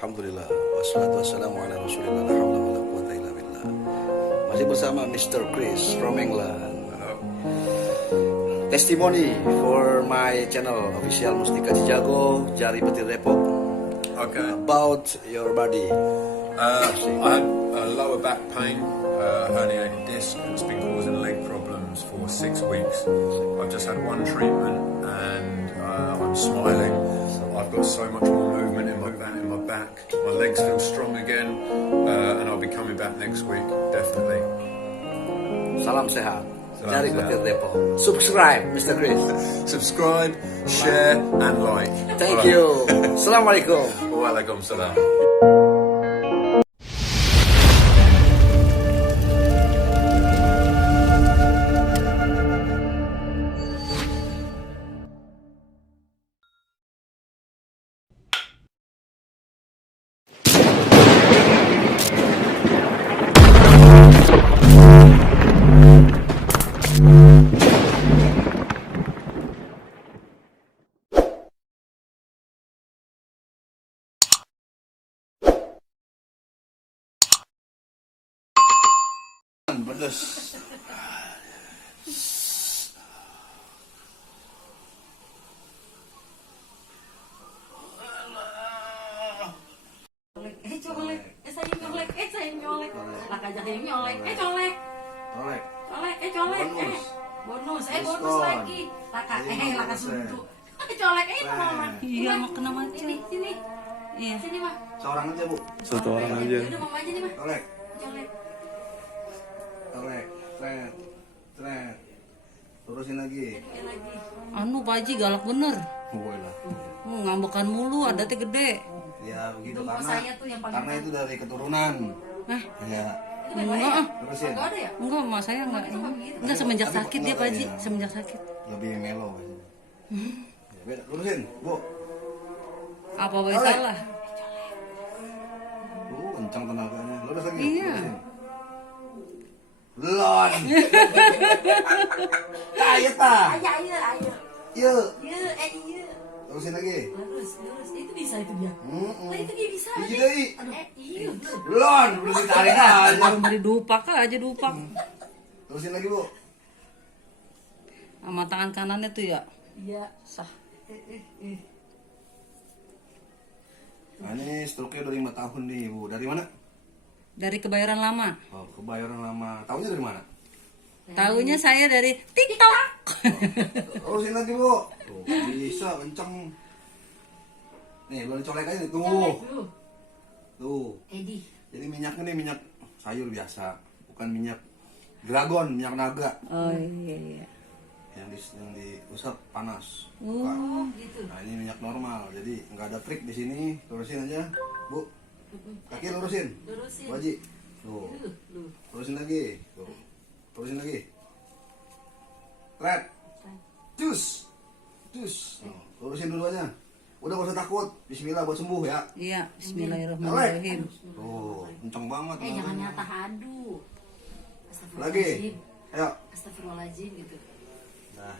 Alhamdulillah, wassalatu wassalamu ala rasulillah, la hawla wa la quwata illa billah. Masih bersama Mr. Chris from England. Testimony for my channel official Mustika Cijago, Jari Petir Depok. Okay. About your body. I had lower back pain, herniated disc, and it's been causing leg problems for 6 weeks. I've just had one treatment and I'm smiling. I've got so much more movement in my back. My legs feel strong again, and I'll be coming back next week, definitely. Salam sehat. Salam Jari sehat. Petir Depok. Subscribe, Mr. Chris. Subscribe, share, and like. Thank you. Assalamualaikum. Waalaikumsalam. Pedas. Colek, saya nyolek, lah kajak yang nyolek, colek, Oleh. colek, Bonus. bonus lagi, laka suntuk, colek, mama, Iya, mau kena macet. sini, Iya. sini mah, Seorang aja, Bu. Satu orang aja. udah mama aja nih mah, Oleh. colek, Oleh. Tret. Tret. Terusin lagi. lagi, Anu Pak Haji galak bener. Boleh lah. Ngambekan mulu, adatnya gede. Ya begitu Itu karena saya tuh yang paling karena itu dari keturunan. Hah? Ya. itu baik-baik Enggak, ya? Terusin. Gak ada ya? Enggak, mas saya enggak. Itu mah begitu. Enggak semenjak Tapi sakit dia enggak, Pak Haji, iya. semenjak sakit. Lebih melo biasanya. Ya, beda. Terusin, Bu. Apa boleh Oleh. salah? Kencang tenaganya. Lurus lagi. Iya. Terusin. Belon. Ayo ta. Ayo, Yuk. iya, Terusin lagi. lurus, itu bisa itu dia, lah itu dia bisa, Iji deui. iya, Belon, belum ditarik aja. Baru beli dupak aja dupak. Terusin lagi, Bu. Sama tangan kanannya tuh ya. iya, Sah. Nah, ini struknya udah 5 tahun nih, Bu. Dari mana? Dari Kebayoran Lama. Oh, Kebayoran Lama. Taunya dari mana? Tahunya saya dari TikTok. Terusin lagi, Bu. Tuh, bisa kenceng. Nih, belum colek aja nih. Tuh. dulu, Tuh. Edi, Jadi minyaknya nih minyak sayur biasa, bukan minyak dragon, minyak naga Oh iya. yang diusap panas. Oh. Bukan. gitu, Nah, ini minyak normal. Jadi nggak ada trik di sini. Lurusin aja, Bu. Kaki lurusin. lurusin, Bu Haji. Tuh. lu, Terusin lagi. Tuh. Terusin lagi. Red. Cus. Cus. Tuh, lurusin dulu aja. Udah gak usah takut. Bismillah buat sembuh ya. Iya, bismillahirrahmanirrahim. Tuh, kenceng banget. jangan namanya. nyata aduh, Lagi. Ayo. astagfirullahaladzim gitu, Nah,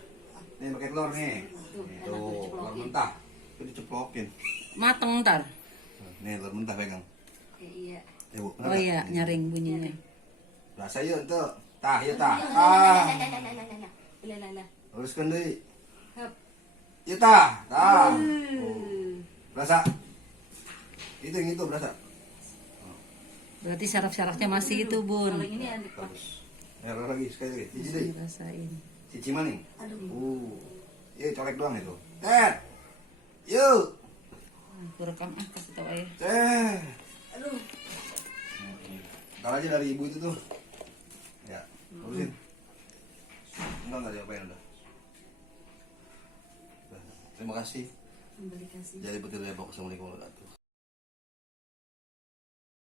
ini pakai telur nih. Tuh, Nih, enak tuh, tuh, telur diceplokin. mentah. Itu diceplokin. Mateng ntar. Nih, telur mentah pegang. iya, Ya, Bu. Oh iya, nyaring bunyinya. Rasa yuk, tuh. Tah, ya tah. Ah. lah, Luruskan deui. Hup. Ya tah. Tah. Berasa. Itu yang itu berasa. Berarti syaraf-syarafnya masih itu, Bun. kalau ini ada, Bagus. Ya, lagi sekali lagi. Cici deui. Dirasain. Cici maning. aduh, Iya, colek doang itu. Tet. Yuk. Aku rekam kasih tau ayah. aduh, Ntar aja dari ibu itu tuh. Ya, terusin. Enggak diapain udah. Terima kasih. kembali kasih. Jadi Petir Depok. Assalamualaikum warahmatullahi wabarakatuh.